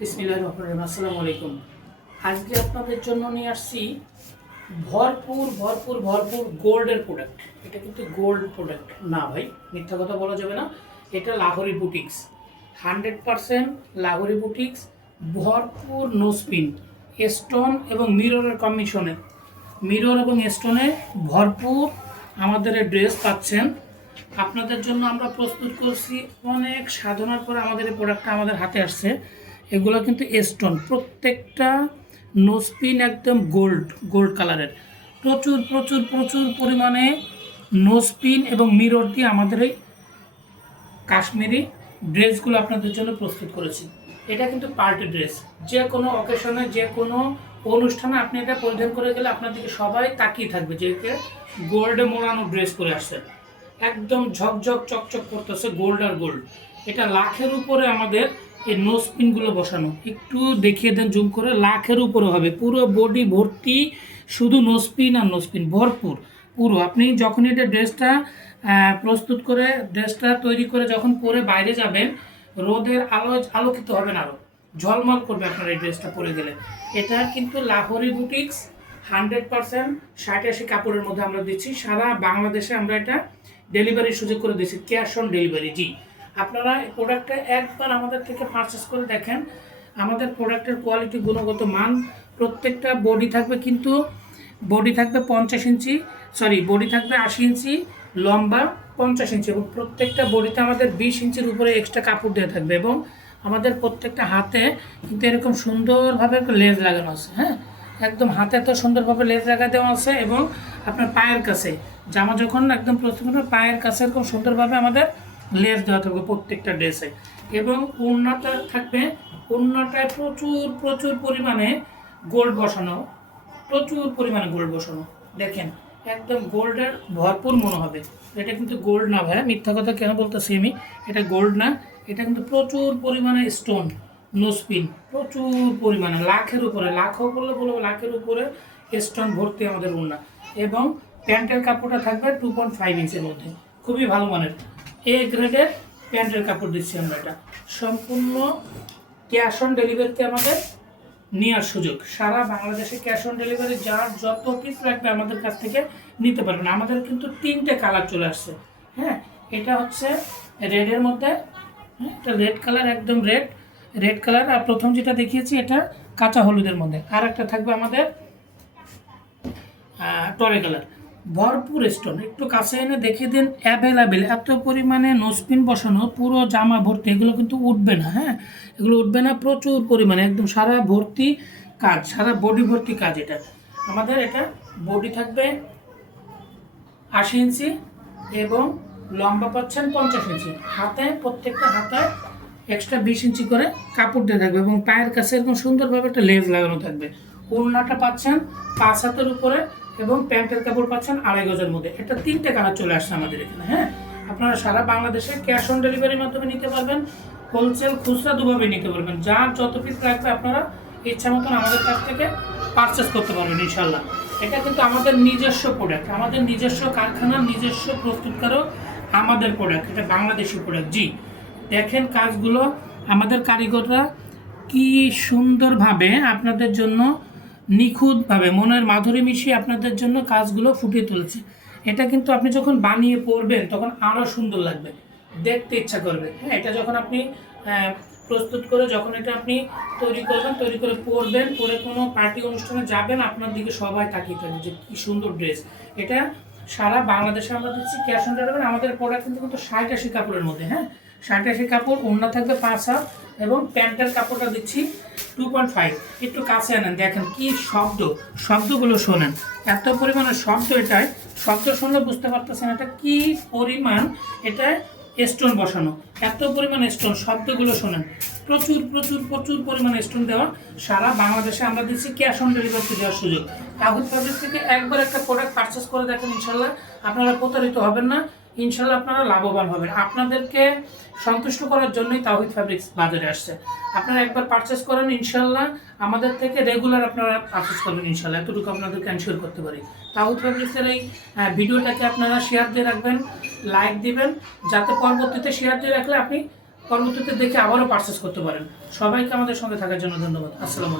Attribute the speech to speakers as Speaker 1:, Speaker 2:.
Speaker 1: বিসমিল্লাহ আসসালামু আলাইকুম। আজকে আপনাদের জন্য নিয়ে আসছি ভরপুর ভরপুর ভরপুর গোল্ডের প্রোডাক্ট এটা কিন্তু গোল্ড প্রোডাক্ট না ভাই, মিথ্যা কথা বলা যাবে না। এটা Lahori boutiques hundred percent Lahori boutiques ভরপুর নোসপিন স্টোন এবং মিররের কম্বিনেশনে মিরর এবং স্টোনে ভরপুর আমাদের ড্রেস পাচ্ছেন। আপনাদের জন্য আমরা প্রস্তুত করছি, অনেক সাধনার পরে আমাদের এই প্রোডাক্টটা আমাদের হাতে আসছে। এগুলো কিন্তু স্টোন প্রত্যেকটা নোসপিন একদম গোল্ড গোল্ড কালারের প্রচুর প্রচুর প্রচুর পরিমাণে নোসপিন এবং মিরর দিয়ে আমাদের এই কাশ্মীরি ড্রেসগুলো আপনাদের জন্য প্রস্তুত করেছি। এটা কিন্তু পার্টি ড্রেস। যে কোনো অকেশনে যে কোনো অনুষ্ঠানে আপনি এটা পরিধান করে গেলে আপনাদেরকে সবাই তাকিয়ে থাকবে যে গোল্ডে মোড়ানো ড্রেস করে আসছে। একদম ঝকঝক, চকচক করতেছে গোল্ড আর গোল্ড এটা লাখের উপরে আমাদের এই নোজ পিনগুলো বসানো। একটু দেখিয়ে দেন জুম করে, লাখের উপরে হবে। পুরো বডি ভর্তি শুধু নোজ পিন আর নোজ পিন ভরপুর, পুরো। আপনি যখন এটা ড্রেসটা প্রস্তুত করে ড্রেসটা তৈরি করে যখন পরে বাইরে যাবেন, রোদের আলো, আলোকিত হবেন আরও ঝলমল করবে আপনার এই ড্রেসটা পরে গেলে। এটা কিন্তু লাহোরি বুটিক্স হান্ড্রেড পার্সেন্ট ষাট আশি কাপড়ের মধ্যে আমরা দিচ্ছি। সারা বাংলাদেশে আমরা এটা ডেলিভারির সুযোগ করে দিচ্ছি ক্যাশ অন ডেলিভারি জি। আপনারা এই প্রোডাক্টটা একবার আমাদের থেকে পারচেস করে দেখেন। আমাদের প্রোডাক্টের কোয়ালিটি গুণগত মান, প্রত্যেকটা বডি থাকবে কিন্তু বডি থাকবে পঞ্চাশ ইঞ্চি সরি বডি থাকবে আশি ইঞ্চি, লম্বা পঞ্চাশ ইঞ্চি এবং প্রত্যেকটা বডিতে আমাদের বিশ ইঞ্চির উপরে এক্সট্রা কাপড় দেওয়া থাকবে এবং আমাদের প্রত্যেকটা হাতে কিন্তু এরকম সুন্দরভাবে লেজ লাগানো আছে হ্যাঁ? একদম হাতে তো সুন্দরভাবে লেজ লাগা দেওয়া আছে এবং আপনার পায়ের কাছে, জামা যখন একদম প্রথমে পায়ের কাছে এরকম সুন্দরভাবে আমাদের লেস দেওয়া থাকবে প্রত্যেকটা ড্রেসে। এবং ওড়নাটা থাকবে, ওড়নাটায় প্রচুর প্রচুর পরিমাণে গোল্ড বসানো, প্রচুর পরিমাণে গোল্ড বসানো। দেখেন, একদম গোল্ডের ভরপুর মনে হবে। এটা কিন্তু গোল্ড না ভাই মিথ্যা কথা কেন বলতেছি আমি? এটা গোল্ড না, এটা কিন্তু প্রচুর পরিমাণে স্টোন নোসপিন প্রচুর পরিমাণে, লাখের উপরে লাখও বললে বলব, লাখের উপরে স্টোন ভর্তি আমাদের উন্না এবং প্যান্টের কাপড়টা থাকবে টু পয়েন্ট ফাইভ ইঞ্চের মধ্যে, খুবই ভালো মানের। এ গ্রেডের প্যান্টের কাপড় দিচ্ছি আমরা এটা। সম্পূর্ণ ক্যাশ অন ডেলিভারিতে আমাদের নেওয়ার সুযোগ। সারা বাংলাদেশে ক্যাশ অন ডেলিভারি যার যত পিস লাগবে আমাদের কাছ থেকে নিতে পারবেন। আমাদের কিন্তু তিনটে কালার চলে আসছে। হ্যাঁ এটা হচ্ছে রেডের মধ্যে। হ্যাঁ এটা রেড কালার একদম রেড রেড কালার আর প্রথম যেটা দেখিয়েছি, এটা কাঁচা হলুদের মধ্যে। আর একটা থাকবে আমাদের টরে কালার ভরপুর স্টোন একটু কাছে এনে দেখে দিন অ্যাভেলেবেল এত পরিমাণে নোসপিন বসানো, পুরো জামা ভর্তি, এগুলো কিন্তু উঠবে না হ্যাঁ? এগুলো উঠবে না, প্রচুর পরিমাণে, একদম সারা ভর্তি কাজ, সারা বডি ভর্তি কাজ এটা। আমাদের এটা বডি থাকবে আশি ইঞ্চি এবং লম্বা পাচ্ছেন পঞ্চাশ ইঞ্চি। হাতে, প্রত্যেকটা হাতে এক্সট্রা বিশ ইঞ্চি করে কাপড় দিয়ে থাকবে এবং পায়ের কাছে এরকম সুন্দরভাবে একটা লেজ লাগানো থাকবে। ওড়নাটা পাচ্ছেন পাঁচ হাতের উপরে এবং প্যান্টের কাপড় পাচ্ছেন আড়াই গজের মধ্যে। এটা তিনটে কালার চলে আসছে আমাদের এখানে হ্যাঁ? আপনারা সারা বাংলাদেশে ক্যাশ অন ডেলিভারির মাধ্যমে নিতে পারবেন, হোলসেল খুচরা দুভাবে নিতে পারবেন। যার যত পিস লাগবে আপনারা ইচ্ছা মতন আমাদের কাছ থেকে পারচেস করতে পারবেন ইনশাল্লাহ এটা কিন্তু আমাদের নিজস্ব প্রোডাক্ট আমাদের নিজস্ব কারখানার নিজস্ব প্রস্তুতকারক আমাদের প্রোডাক্ট এটা বাংলাদেশি প্রোডাক্ট জি। দেখেন কাজগুলো, আমাদের কারিগররা কি সুন্দরভাবে আপনাদের জন্য নিখুঁতভাবে মনের মাধুরী মিশিয়ে আপনাদের জন্য কাজগুলো ফুটিয়ে তুলেছে। এটা কিন্তু আপনি যখন বানিয়ে পড়বেন তখন আরও সুন্দর লাগবে। দেখতে ইচ্ছা করবে। হ্যাঁ এটা যখন আপনি প্রস্তুত করে যখন এটা আপনি তৈরি করবেন, তৈরি করে পরবেন, পরে কোনো পার্টি অনুষ্ঠানে যাবেন, আপনার দিকে সবাই তাকিয়ে থাকবে যে কী সুন্দর ড্রেস। এটা সারা বাংলাদেশে আমরা দিচ্ছি ক্যাশ অন ডেলিভারি। আমাদের প্রোডাক্ট কিন্তু কিন্তু ষাট আশি কাপড়ের মধ্যে হ্যাঁ? ষাট আশি কাপড়, ওড়না থাকবে পাঁচ হাত এবং প্যান্টের কাপড়টা দিচ্ছি টু পয়েন্ট ফাইভ একটু কাছে আনেন, দেখেন কি শব্দ। শব্দগুলো শোনেন। এত পরিমাণে শব্দ এটায়। শব্দ শুনলে বুঝতে পারতেছেন এটা কি পরিমাণ? এটা স্টোন বসানো। এত পরিমাণ স্টোন শব্দগুলো শোনেন। প্রচুর প্রচুর প্রচুর পরিমাণে স্টোন দেওয়া। সারা বাংলাদেশে আমরা দিচ্ছি ক্যাশ অন ডেলিভারি দেওয়ার সুযোগ। কাগজ ফাব্রিক থেকে একবার একটা প্রোডাক্ট পারচেস করে দেখেন ইনশাল্লাহ আপনারা প্রতারিত হবেন না। ইনশাল্লাহ আপনারা লাভবান হবেন। আপনাদেরকে সন্তুষ্ট করার জন্যই তাহিদ ফ্যাব্রিক্স বাজারে আসছে। আপনারা একবার পারচেস করেন ইনশাল্লাহ আমাদের থেকে রেগুলার আপনারা পারচেস করবেন ইনশাল্লাহ এতটুকু আপনাদেরকে এনশিওর করতে পারি। তাহিদ ফ্যাব্রিক্সের এই ভিডিওটাকে আপনারা শেয়ার দিয়ে রাখবেন লাইক দিবেন, যাতে পরবর্তীতে শেয়ার দিয়ে রাখলে আপনি পরবর্তীতে দেখে আবারও পারচেস করতে পারেন। সবাইকে আমাদের সঙ্গে থাকার জন্য ধন্যবাদ। আসসালামু